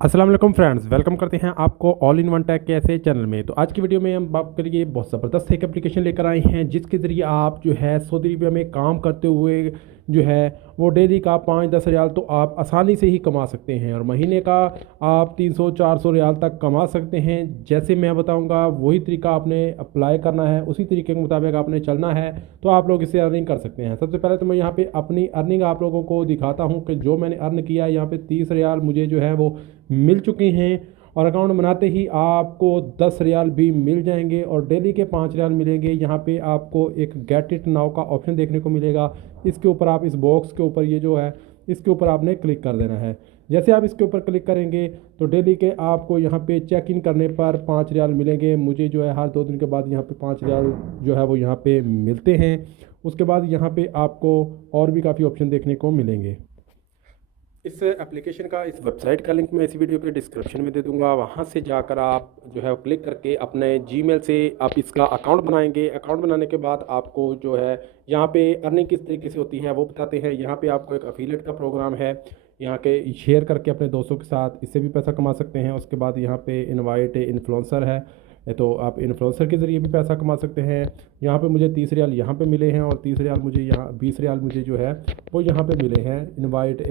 अस्सलाम वालेकुम friends, welcome करते हैं आपको ऑल इन वन टैग के ऐसे चैनल में। तो आज की वीडियो में हम बात करेंगे, बहुत ज़बरदस्त एक एप्लीकेशन लेकर आए हैं जिसके ज़रिए आप जो है सऊदी अरबिया में काम करते हुए जो है वो डेली का 5-10 रियाल तो आप आसानी से ही कमा सकते हैं और महीने का आप 300-400 रियाल तक कमा सकते हैं। जैसे मैं बताऊंगा वही तरीका आपने अप्लाई करना है, उसी तरीके के मुताबिक आपने चलना है तो आप लोग इससे अर्निंग कर सकते हैं। सबसे पहले तो मैं यहाँ पे अपनी अर्निंग आप लोगों को दिखाता हूँ कि जो मैंने अर्न किया है। यहाँ पे 30 रियाल मुझे जो है वो मिल चुकी हैं और अकाउंट बनाते ही आपको 10 रियाल भी मिल जाएंगे और डेली के 5 रियाल मिलेंगे। यहाँ पे आपको एक गेट इट नाउ का ऑप्शन देखने को मिलेगा। इसके ऊपर आप इस बॉक्स के ऊपर ये जो है इसके ऊपर आपने क्लिक कर देना है। जैसे आप इसके ऊपर क्लिक करेंगे तो डेली के आपको यहाँ पे चेक इन करने पर 5 रियाल मिलेंगे। मुझे जो है हर 2 दिन के बाद यहाँ पे 5 रियाल जो है वो यहाँ पे मिलते हैं। उसके बाद यहाँ पे आपको और भी काफ़ी ऑप्शन देखने को मिलेंगे। इस एप्लीकेशन का, इस वेबसाइट का लिंक मैं इसी वीडियो के डिस्क्रिप्शन में दे दूंगा। वहाँ से जाकर आप जो है क्लिक करके अपने जीमेल से आप इसका अकाउंट बनाएंगे। अकाउंट बनाने के बाद आपको जो है यहाँ पे अर्निंग किस तरीके से होती है वो बताते हैं। यहाँ पे आपको एक अफिलिएट का प्रोग्राम है, यहाँ के शेयर करके अपने दोस्तों के साथ इससे भी पैसा कमा सकते हैं। उसके बाद यहाँ पे इनवाइट इन्फ्लुएंसर है, तो आप इन्फ्लुएंसर के ज़रिए भी पैसा कमा सकते हैं। यहाँ पे मुझे 30 रियाल यहाँ पे मिले हैं और 30 रियाल मुझे यहाँ 20 रियाल मुझे जो है वो यहाँ पे मिले हैं इनवाइट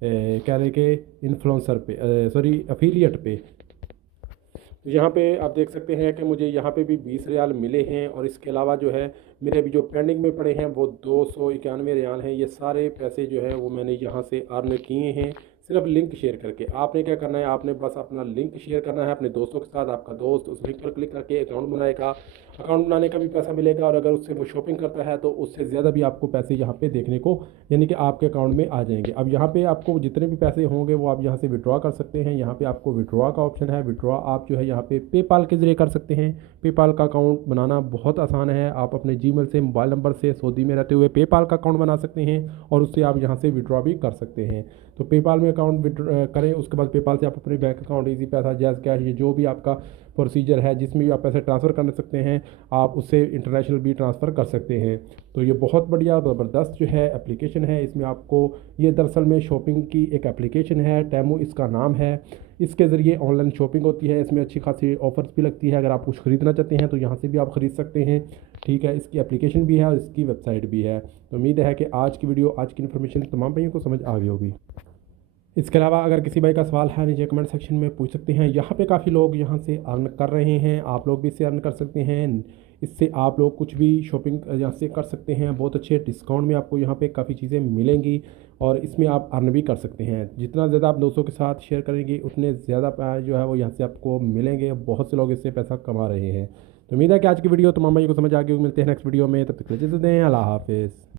कह रहे के इन्फ्लुएंसर पे, सॉरी अफिलिएट पे। तो यहाँ पे आप देख सकते हैं कि मुझे यहाँ पे भी 20 रियाल मिले हैं और इसके अलावा जो है मेरे अभी जो पेंडिंग में पड़े हैं वो 291 रियाल हैं। ये सारे पैसे जो है वो मैंने यहाँ से अर्न किए हैं सिर्फ लिंक शेयर करके। आपने क्या करना है, आपने बस अपना लिंक शेयर करना है अपने दोस्तों के साथ। आपका दोस्त उस लिंक पर क्लिक करके अकाउंट बनाएगा, अकाउंट बनाने का भी पैसा मिलेगा और अगर उससे वो शॉपिंग करता है तो उससे ज़्यादा भी आपको पैसे यहाँ पे देखने को यानी कि आपके अकाउंट में आ जाएंगे। अब यहाँ पे आपको जितने भी पैसे होंगे वो आप यहाँ से विड्रॉ कर सकते हैं। यहाँ पे आपको विड्रॉ का ऑप्शन है, विड्रॉ आप जो है यहाँ पे पेपाल के ज़रिए कर सकते हैं। पेपाल का अकाउंट बनाना बहुत आसान है। आप अपने जीमेल से, मोबाइल नंबर से सऊदी में रहते हुए पेपाल का अकाउंट बना सकते हैं और उससे आप यहाँ से विड्रॉ भी कर सकते हैं। तो पेपाल में अकाउंट करें, उसके बाद पेपाल से आप अपने बैंक अकाउंट, इजी पैसा, जैज़ कैश, ये जो भी आपका प्रोसीजर है जिसमें भी आप पैसे ट्रांसफ़र कर सकते हैं, आप उससे इंटरनेशनल भी ट्रांसफ़र कर सकते हैं। तो ये बहुत बढ़िया ज़बरदस्त जो है एप्लीकेशन है। इसमें आपको, ये दरअसल में शॉपिंग की एक एप्लीकेशन है, टेमो इसका नाम है। इसके ज़रिए ऑनलाइन शॉपिंग होती है, इसमें अच्छी खासी ऑफर्स भी लगती है। अगर आप कुछ ख़रीदना चाहते हैं तो यहाँ से भी आप ख़रीद सकते हैं। ठीक है, इसकी एप्लीकेशन भी है और इसकी वेबसाइट भी है। तो उम्मीद है कि आज की वीडियो, आज की इन्फॉर्मेशन तमाम भाइयों को समझ आ गई होगी। इसके अलावा अगर किसी भाई का सवाल है नीचे कमेंट सेक्शन में पूछ सकते हैं। यहाँ पे काफ़ी लोग यहाँ से अर्न कर रहे हैं, आप लोग भी इससे अर्न कर सकते हैं। इससे आप लोग कुछ भी शॉपिंग यहाँ से कर सकते हैं। बहुत अच्छे डिस्काउंट में आपको यहाँ पे काफ़ी चीज़ें मिलेंगी और इसमें आप अर्न भी कर सकते हैं। जितना ज़्यादा आप दोस्तों के साथ शेयर करेंगे उतने ज़्यादा जो है वो यहाँ से आपको मिलेंगे। बहुत से लोग इससे पैसा कमा रहे हैं। तो उम्मीद है कि आज की वीडियो तमाम भाइयों को समझ आ गई। मिलते हैं नेक्स्ट वीडियो में, तब तक के लिए इजाज़त दें। अल्लाह हाफिज़।